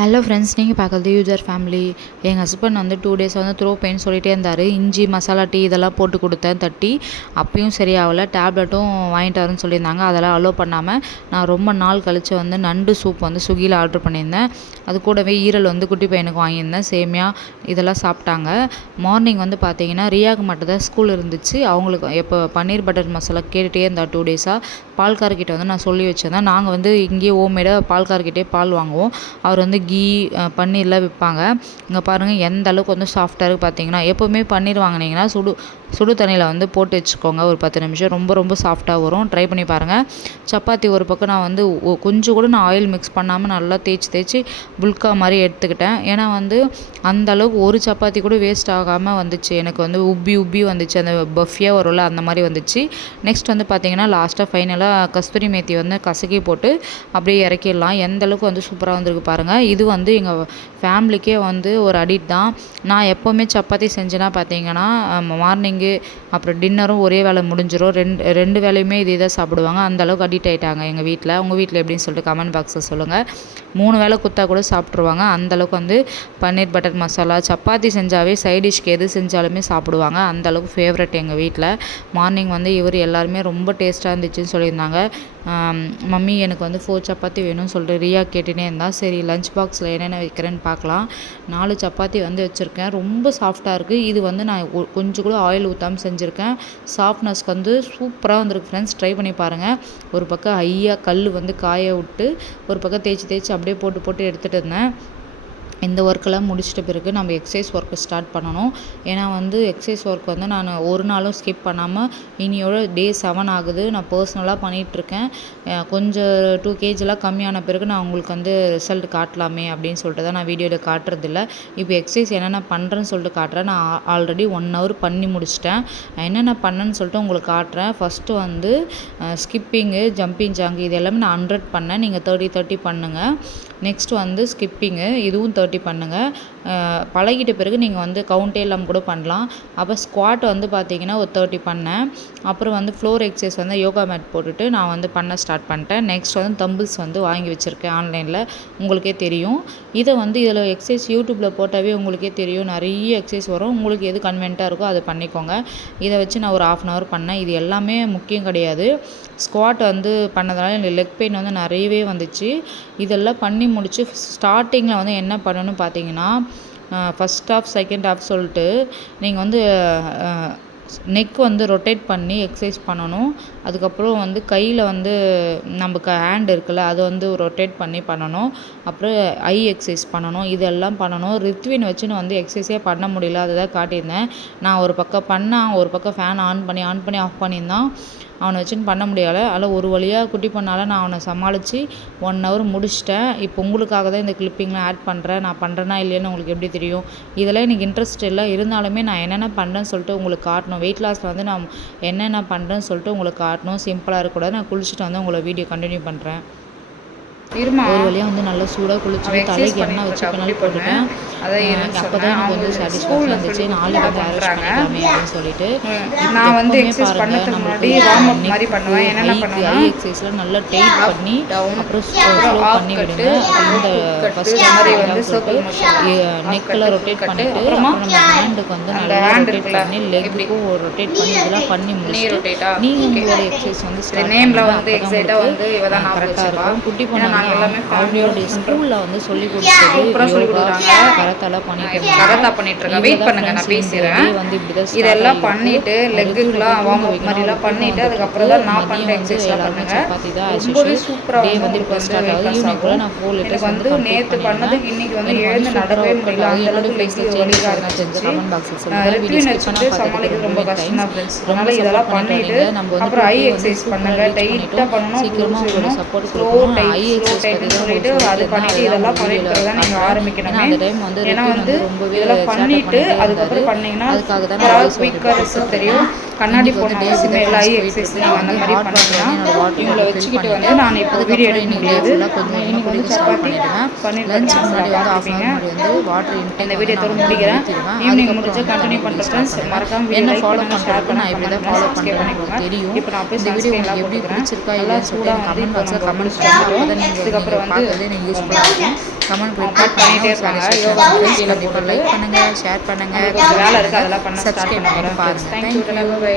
Hello friends, நீங்கள் பார்க்குறது user family. எங்கள் ஹஸ்பண்ட் வந்து 2 டேஸ் வந்து த்ரோ பெயின் சொல்லிகிட்டே இருந்தார். இஞ்சி மசாலா டீ இதெல்லாம் போட்டு கொடுத்தேன் தட்டி, அப்பயும் சரியாகலை. டேப்லெட்டும் வாங்கிட்டு வரேன்னு சொல்லியிருந்தாங்க, அதெல்லாம் அலோவ் பண்ணாமல் நான் ரொம்ப நாள் கழித்து வந்து நண்டு சூப் வந்து ஸ்விக்கியில் ஆர்டர் பண்ணியிருந்தேன். அது கூடவே ஈரல் வந்து குட்டி பையனுக்கு வாங்கியிருந்தேன். சேமியா இதெல்லாம் சாப்பிட்டாங்க. மார்னிங் வந்து பார்த்தீங்கன்னா ரியாவுக்கு மட்டும் தான் ஸ்கூல் இருந்துச்சு. அவங்களுக்கு எப்போ பன்னீர் பட்டர் மசாலா கேட்டுகிட்டே இருந்தார் 2 டேஸாக. பால்காரர்கிட்ட வந்து நான் சொல்லி வச்சுருந்தேன். நாங்கள் வந்து இங்கேயே ஹோம்மேடாக பால்காரர்கிட்டே பால் வாங்குவோம். அவர் வந்து கீ பன்னீர்லாம் விற்பாங்க. இங்கே பாருங்கள் எந்த அளவுக்கு வந்து சாஃப்டாக இருக்குது பார்த்தீங்கன்னா. எப்போவுமே பன்னீர் வாங்கினீங்கன்னா சுடு தண்ணியில் வந்து போட்டு வச்சுக்கோங்க ஒரு 10 நிமிஷம். ரொம்ப ரொம்ப சாஃப்டாக வரும். ட்ரை பண்ணி பாருங்கள். சப்பாத்தி ஒரு பக்கம் நான் வந்து கொஞ்சம் கூட நான் ஆயில் மிக்ஸ் பண்ணாமல் நல்லா தேய்ச்சி புல்கா மாதிரி எடுத்துக்கிட்டேன். ஏன்னா வந்து அந்த அளவுக்கு ஒரு சப்பாத்தி கூட வேஸ்ட் ஆகாமல் வந்துச்சு. எனக்கு வந்து உப்பி வந்துச்சு. அந்த பஃபியாக வரும்ல அந்த மாதிரி வந்துச்சு. நெக்ஸ்ட் வந்து பார்த்தீங்கன்னா லாஸ்ட்டாக ஃபைனலாக கஸ்தூரி மேத்தி வந்து கசக்கி போட்டு அப்படியே இறக்கிடலாம். எந்த அளவுக்கு வந்து சூப்பராக வந்திருக்கு பாருங்கள். இது வந்து எங்கள் ஃபேமிலிக்கே வந்து ஒரு அடிக்ட் தான். நான் எப்போவுமே சப்பாத்தி செஞ்சேன்னா பார்த்தீங்கன்னா மார்னிங்கு அப்புறம் டின்னரும் ஒரே வேளை முடிஞ்சிடும். ரெண்டு வேலையுமே இதே தான் சாப்பிடுவாங்க. அந்த அளவுக்கு அடிக்ட் ஆகிட்டாங்க எங்கள் வீட்டில். உங்கள் வீட்டில் எப்படின்னு சொல்லிட்டு கமெண்ட் பாக்ஸில் சொல்லுங்கள். 3 வேளை குத்தா கூட சாப்பிட்ருவாங்க. அந்தளவுக்கு வந்து பன்னீர் பட்டர் மசாலா சப்பாத்தி செஞ்சாவே சைடிஷ்க்கு எது செஞ்சாலுமே சாப்பிடுவாங்க. அந்தளவுக்கு ஃபேவரட் எங்கள் வீட்டில். மார்னிங் வந்து இவர் எல்லாருமே ரொம்ப டேஸ்ட்டாக இருந்துச்சுன்னு சொல்லியிருந்தாங்க. மம்மி எனக்கு வந்து 4 சப்பாத்தி வேணும்னு சொல்லிட்டு ரியா கேட்டுனே இருந்தால். சரி லஞ்ச் பாக்ஸில் என்னென்ன வைக்கிறேன்னு பார்க்கலாம். 4 சப்பாத்தி வந்து வச்சுருக்கேன். ரொம்ப சாஃப்டாக இருக்குது. இது வந்து நான் கொஞ்சம் கூட ஆயில் ஊற்றாமல் செஞ்சுருக்கேன். சாஃப்ட்னஸ்க்கு வந்து சூப்பராக வந்திருக்கு ஃப்ரெண்ட்ஸ். ட்ரை பண்ணி பாருங்கள். ஒரு பக்கம் ஹையாக கல் வந்து காய விட்டு ஒரு பக்கம் தேய்ச்சி அப்படியே போட்டு எடுத்துகிட்டு இருந்தேன். இந்த ஒர்க்கெல்லாம் முடிச்சிட்ட பிறகு நம்ம எக்ஸசைஸ் ஒர்க்கு ஸ்டார்ட் பண்ணணும். ஏன்னா வந்து எக்ஸசைஸ் ஒர்க் வந்து நான் ஒரு நாளும் ஸ்கிப் பண்ணாமல் இனியோட டே 7 ஆகுது. நான் பர்சனலாக பண்ணிகிட்ருக்கேன். கொஞ்சம் 2 kgலாம் கம்மியான பிறகு நான் உங்களுக்கு வந்து ரிசல்ட் காட்டலாமே அப்படின்னு சொல்லிட்டு தான் நான் வீடியோவில் காட்டுறதில்ல. இப்போ எக்ஸசைஸ் என்னென்ன பண்ணுறேன்னு சொல்லிட்டு காட்டுறேன். நான் ஆல்ரெடி 1 hour பண்ணி முடிச்சிட்டேன். என்னென்ன பண்ணேன்னு சொல்லிட்டு உங்களுக்கு காட்டுறேன். ஃபஸ்ட்டு வந்து ஸ்கிப்பிங்கு ஜம்பிங் ஜாங்கு இது எல்லாமே நான் 100 பண்ணேன். நீங்கள் 30 பண்ணுங்கள். நெக்ஸ்ட் வந்து ஸ்கிப்பிங்கு இதுவும் 30 பண்ணுங்கள். பழகிட்ட பிறகு நீங்கள் வந்து கவுண்டே இல்லாமல் கூட பண்ணலாம். அப்போ ஸ்குவாட் வந்து பார்த்தீங்கன்னா ஒரு 30 பண்ணேன். அப்புறம் வந்து ஃப்ளோர் எக்ஸசைஸ் வந்து யோகா மேட் போட்டுட்டு நான் வந்து பண்ண ஸ்டார்ட் பண்ணிட்டேன். நெக்ஸ்ட் வந்து தம்பிள்ஸ் வந்து வாங்கி வச்சுருக்கேன் ஆன்லைனில். உங்களுக்கே தெரியும். இதை வந்து இதில் எக்ஸசைஸ் யூடியூப்பில் போட்டாவே உங்களுக்கே தெரியும். நிறைய எக்ஸசைஸ் வரும். உங்களுக்கு எது கன்வென்ட்டாக இருக்கோ அதை பண்ணிக்கோங்க. இதை வச்சு நான் ஒரு 1/2 hour பண்ணேன். இது எல்லாமே முக்கியம் கிடையாது. ஸ்குவாட் வந்து பண்ணதுனால எனக்கு லெக் பெயின் வந்து நிறையவே வந்துச்சு. இதெல்லாம் பண்ணி முடிச்சு ஸ்டார்டிங்கில் வந்து என்ன பண்ணணும்னு பார்த்தீங்கன்னா ஃபஸ்ட் ஹாஃப் செகண்ட் ஹாஃப் சொல்லிட்டு நீங்கள் வந்து நெக் வந்து ரொட்டேட் பண்ணி எக்ஸசைஸ் பண்ணணும். அதுக்கப்புறம் வந்து கையில் வந்து நமக்கு ஹேண்ட் இருக்குல்ல அதை வந்து ரொட்டேட் பண்ணி பண்ணணும். அப்புறம் ஐ எக்ஸசைஸ் பண்ணணும். இதெல்லாம் பண்ணணும். ரித்வின் வச்சுன்னு வந்து எக்ஸசைஸே பண்ண முடியல. அதை தான் காட்டியிருந்தேன். நான் ஒரு பக்கம் பண்ணேன், ஒரு பக்கம் ஃபேன் ஆன் பண்ணி ஆஃப் பண்ணியிருந்தான். அவனை வச்சுன்னு பண்ண முடியலை. அதில் ஒரு வழியாக குட்டி பண்ணால் நான் அவனை சமாளித்து 1 hour முடிச்சிட்டேன். இப்போ உங்களுக்காக தான் இந்த கிளிப்பிங்லாம் ஆட் பண்ணுறேன். நான் பண்ணுறேன்னா இல்லைன்னு உங்களுக்கு எப்படி தெரியும்? இதெல்லாம் எனக்கு இன்ட்ரெஸ்ட் இல்லை. இருந்தாலுமே நான் என்னென்ன பண்ணுறேன்னு சொல்லிட்டு உங்களுக்கு காட்டணும். வெயிட் லாஸில் வந்து நான் என்னென்ன பண்ணுறேன்னு சொல்லிட்டு உங்களுக்கு காட்டணும். சிம்பிளாக இருக்கக்கூடாது. நான் குளிச்சுட்டு வந்து உங்களை வீடியோ கண்டினியூ பண்ணுறேன். ஒரு வழியாக வந்து நல்லா சூடாக குளிச்சுட்டு தலைக்கு எண்ணெய் வச்சு பின்னாடி போட்டுட்டேன். அப்போ தான் எனக்கு வந்து சாட்டிஸ்ஃபேக்ஷன் இருந்துச்சு. நாளைக்கு வந்து அரேஞ்ச் பண்ணிக்கலாமே அப்படின்னு சொல்லிட்டு. நான் வந்து எக்ஸசைஸ் பண்ணுறதுக்கு முன்னாடி வார்ம் அப் மாதிரி பண்ணுவேன். என்னென்ன பண்ணுவேன் ஐ எக்ஸசைஸில் நல்லா டைட் பண்ணி அப்புறம் ஸ்லோ பண்ணி விடுங்க. இந்த ஃபஸ்ட் மாதிரி வந்து நெக்கில் ரொட்டேட் பண்ணிவிட்டு அப்புறம் நம்ம ஹேண்டுக்கு வந்து நல்லா ரொட்டேட் பண்ணி லெக்குக்கும் ரொட்டேட் பண்ணி இதெல்லாம் பண்ணி முடிச்சுட்டு நீங்கள் உங்களோட எக்ஸசைஸ் வந்து ஸ்டார்ட் பண்ணுங்கள். கரெக்டாக இருக்கும். குட்டி பண்ண அவங்களுடைய ஸ்கூலில் வந்து சொல்லி கொடுத்தாங்க. கரத்தாலாம் பண்ணிட்டு இருக்காங்க. வெயிட் பண்ணுங்க, நான் பேசுறேன். வந்து இப்படிதான் இதெல்லாம் பண்ணிட்டு லெக்குலாம் வார்ம் அப் மாதிரிலாம் பண்ணிட்டு அதுக்கப்புறம் தான் நான் பண்ற எக்ஸசைஸ்லாம் பண்ணுங்க. சப்பாத்தி தான் ரொம்பவே சூப்பரா வந்து இப்போ ஸ்டார்ட் ஆகுது. ஈவினிங்குள்ள நான் 4 liters வந்து நேத்து பண்ணதுக்கு இன்னைக்கு வந்து எழுந்து நடக்கவே முடியல. அந்த அளவுக்கு லெக் வலியா இருந்துச்சு. கமெண்ட் பாக்ஸ்ல சொல்லுங்க. வீடியோ ஸ்கிப் பண்ணா சமாளிக்கிறது ரொம்ப கஷ்டம் தான் फ्रेंड्स. அதனால இதெல்லாம் பண்ணிட்டு அப்புறம் ஐ எக்ஸசைஸ் பண்ணுங்க. டைட்டா பண்ணனும். சீக்கிரமா உங்களுக்கு சப்போர்ட் கொடுக்கணும். ஐ எக்ஸசைஸ் சொல்லிட்டு அது பண்ணிட்டு இதெல்லாம் பண்ணிட்டு தான் நீங்க ஆரம்பிக்கணும். அந்த டைம் வந்து ஏன்னா வந்து இதெல்லாம் பண்ணிட்டு அதுக்கப்புறம் பண்ணீங்கன்னா அதுக்காக தான் நான் குயிக்காக ரிசல்ட் தெரியும். கண்ணாடி போட்டு எல்லா ஐ எக்ஸசைஸ் நீங்கள் அந்த மாதிரி பண்ணலாம். இவங்களை வச்சுக்கிட்டு வந்து நான் இப்போ வீடியோ எடுக்க முடியாது. கொஞ்சம் இன்னைக்கு வந்து சப்பாத்தி பண்ணிட்டு லஞ்ச் முன்னாடி வந்து ஆஃப் அன் ஹவர் வந்து வாட்டர் இன்டேக் இந்த வீடியோ தோற முடிக்கிறேன். ஈவினிங் முடிஞ்சு கண்டினியூ பண்ணுற ஃப்ரெண்ட்ஸ் மறக்காம என்ன ஃபாலோ பண்ணுறப்ப நான் இப்படி தான் ஃபாலோ பண்ணுறேன் தெரியும். இப்போ நான் போய் இந்த வீடியோ உங்களுக்கு எப்படி பிடிச்சிருக்கா இல்லை சூடாக கமெண்ட் பாக்ஸில் கமெண்ட் பண்ணுங்க. அப்போ தான் நீங்கள் அதுக்கப்புறம் வந்து பார்க்குறது எனக்கு யூஸ்ஃபுல்லாக இருக்கும். கமெண்ட் பண்ணிகிட்டே இருப்பாங்க. யோகா கீழே போட்டு லைக் பண்ணுங்கள், ஷேர் பண்ணுங்கள், வேலை இருக்குது, அதெல்லாம் பண்ண ஸ்டார்ட் பண்ண சப்ஸ்கிரைப் போகிறேன். பாருங்கள். தேங்க்யூ. தேங்க்யூ. பை.